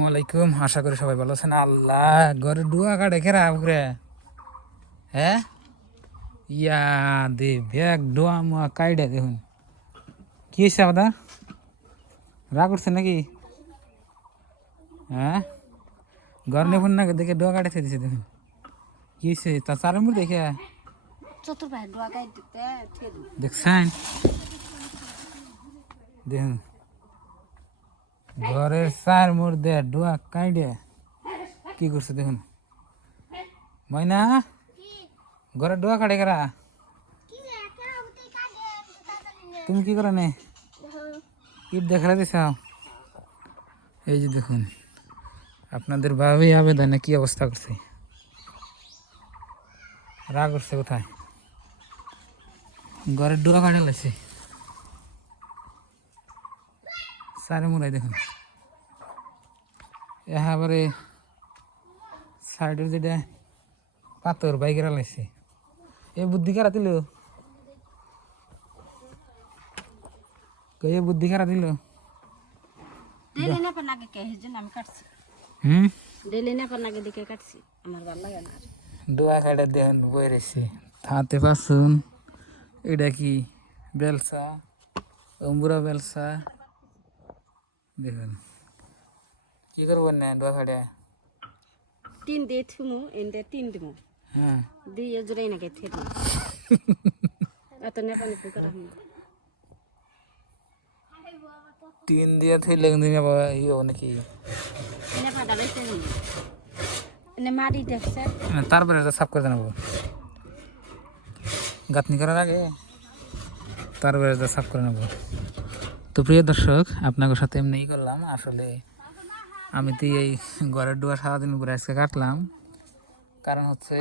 ওয়ালাইকুম, আশা করি সবাই ভালো আছেন। আল্লাহ ঘরে ডুয়া কাটে খেরা ঘুরে হ্যাঁ ইয়া দে ব্যাগ ডোয়া মুয়া কাইডে দেখুন কি হয়েছে আপনার রাগ করছে নাকি? হ্যাঁ ঘর নেবেন না দেখে ডোয়া কাটে দিছে দেখুন কি হয়েছে তার চারের মধ্যে দেখে দেখছেন দেখুন ঘরের চার মধ্যে ডোয়া কাইডে কি করছে দেখুন। ময়না ঘরে ডোয়া কাটে খেরা তুমি কি করে নে ইট দেখা দিছ এই যে দেখুন আপনাদের ভাবেই আবেদনে কি অবস্থা করছে রাগ করছে কোথায় ঘরের ডোয়া কাটে লাগছে সারে মুড়াই দেখুন এবারে সাইডের যেটা পাথর বাইকেরা লাগছে এ বুদ্ধি কারা দিল এ বুদ্ধি কারা দিল ডোয়া কাটা দেখুন বই রয়েছে হাতে পাচ্ছুন এটা কি বেলসা অম্বুরা বেলসা দেখুন কি করবো না ডোয়া কাটা তিন দিয়ে থুমু এনতে তিন দিমু হ্যাঁ দিয়ে জোরাই নাকি থেরু এত নেপানি পুকুর আমি টিন দিয়ে থইলে কিন্তু ইয়ে নাকি নেপা দাঁড়াইতে নি এনে মাটি দেখছে তারপরে এটা সাফ করে দেবো গাঁথনি করার আগে তারপরে এটা সাফ করে নেবো। তো প্রিয় দর্শক আপনাদের সাথে এমনিই করলাম আসলে আমি তো এই ঘরের ডুয়া সারাদিন উপরে আজকে কাটলাম কারণ হচ্ছে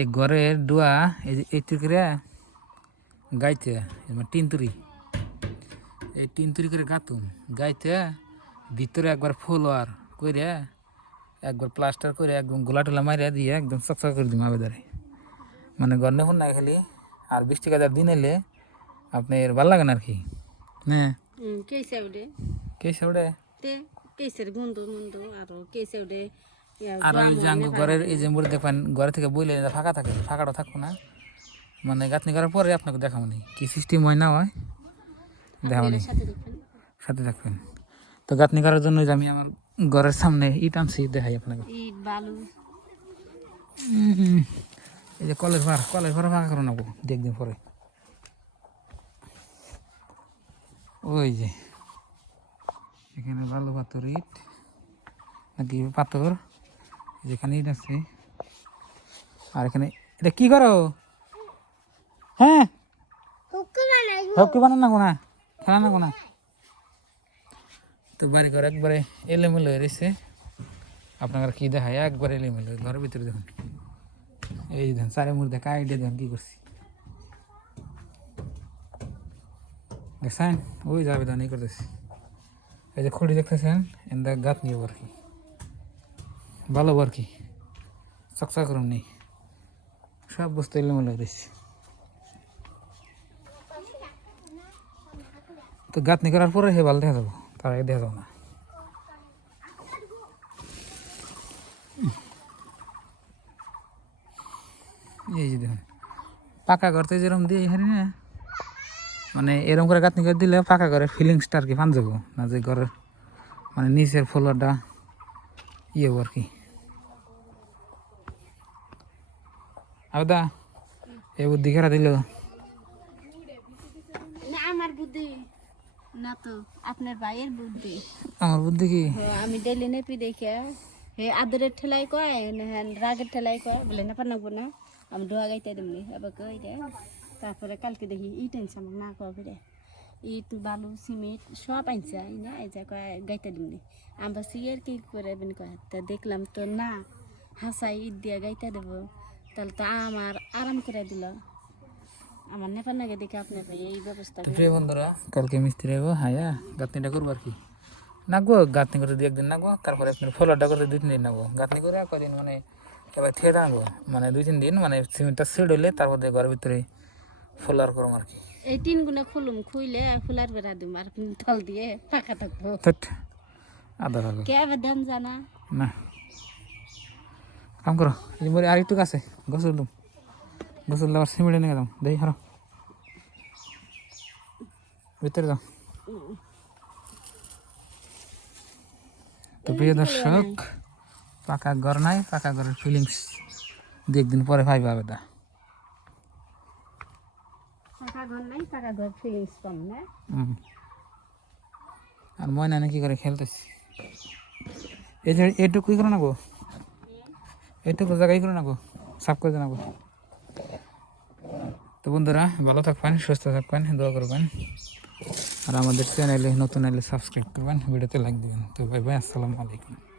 এই ঘরের ডুয়া এই যে এই করে গাইতে টিন তুরি এই টিন তুরি করে গাতুম গাইতে ভিতরে একবার ফলোয়ার করে একবার প্লাস্টার করে একদম গোলা টোলা মারিয়া দিয়ে একদম চকচক করে দিম আবেদারে মানে ঘর নেই না খালি আর 20 টাকা দিন এলে আপনার ভালো লাগে না আর কি হ্যাঁ কেসে উঠে কেসে ওটা কেসের গন্ধ মন্দ আরো কেসে উঠে আর ওই যে ঘরের এই যে মুড়ে দেখবেন ঘরে থেকে বইলে ফাঁকা থাকে ফাঁকাটা থাকবো না মানে গাঁথনি করার পরে আপনাকে দেখাবো নি কি সিস্টেম হয় না হয় দেখাবো নি সাথে থাকবেন। তো গাঁথনি করার জন্য যে আমি আমার ঘরের সামনে ইট আনছি দেখাই আপনাকে ইট বালু এই যে কলের ভাড়া ফাঁকা করে নেবো দেখদিন পরে ওই যে এখানে বালু পাথর ইট নাকি পাথর যেখানে ইট আছে আর এখানে এটা কি করো হ্যাঁ হকি বানান না কোনা খেলা না কোনা তো বাড়ি ঘর একবারে এলোমেলো হয়ে রয়েছে আপনার কি দেখায় একবার এলোমেলো ঘরের ভিতরে দেখুন এই দেখুন চারের মধ্যে কাইডে দেখুন কি করছি দেখছেন ওই যাবে দান এই করতেছি এই যে খুঁড়ি দেখতেছেন এন্দা গাত নিয়ে আর কি ভালো আর কি চকচক করুন নেই সব বস্তু এলোমেলো রয়েছে। তো গাঁথনি করার পরে হে ভালো দেখা যাবো তার আগে দেখা যাবো না। এই যে দেখুন পাকা ঘরতে যেরকম দিয়ে এখানে না মানে এরকম করে গাঁথনি করে দিলে পাকা ঘরের ফিলিংসটা আর কি পান যাবো না যে ঘরের মানে নিচের ফ্লোরটা ইয়ে আর কি আদা এই বুদ্ধি খেরা দিল আমার বুদ্ধি না তো আপনার ভাইয়ের বুদ্ধি আমার বুদ্ধি কি আমি ডেলি নেপি দেখে হে আদরের ঠেলাই কয় রাগের ঠেলাই কয় বলে না পারনাবো না আমি ডোয়া গাইতে দিমনি এবার কই রে তারপরে কালকে দেখি ইট আনছে আমার না কবে রে ইট বালু সিমেন্ট সব আনছে না এই যে কয় গাইতে দিমনি আমরা সিয়ের কি করে বেন কয় তা দেখলাম তো না হাসাই ইট দিয়ে গাইতে দেবো তাহলে তো আমার আরাম করে দিল আমার নেপার নাগে দেখে আপনার এই ব্যবস্থা প্রিয় বন্ধুরা কালকে মিস্ত্রি আইব হায়া গাঁথনিটা করবো আর কি নাগবো গাঁথনি করতে 2 একদিন নাগবো তারপরে আপনার ফ্লোরটা করতে 2-3 দিন নাগবো গাঁথনি করে কদিন মানে এবার থেয়ে নাগবো মানে 2-3 দিন মানে সিমেন্টটা সেট হইলে তারপর ঘরের ভিতরে ফ্লোর করবো আর কি এই টিনগুলো খুললে ফুলার বেড়া দিম আর তল দিয়ে ফাঁকা থাকবো আধা ভাগো কে বেদন জানা না কাম করো এই মরে আর একটু কাছে গোসল আবার সিমেন্টে নিয়ে গেলাম দেখি হারো ভিতরে যাও তো প্রিয় দর্শক পাকা ঘর নাই পাকা ঘরের ফিলিংস দু একদিন পরে ভাই পাবে তা টাকা ঘর নাই টাকা ঘর ফিলিংস কম না আর ময়না নাকি করে খেলতেছি এই যে এইটুকুই করে নেবো এইটুকু জায়গায় করে নেবো সাফ করে নেবো তো বন্ধুরা ভালো থাকবেন সুস্থ থাকবেন দোয়া করবেন আর আমাদের চ্যানেলে নতুন এলে সাবস্ক্রাইব করবেন ভিডিওতে লাইক দিবেন তো ভাই ভাই আসসালামু আলাইকুম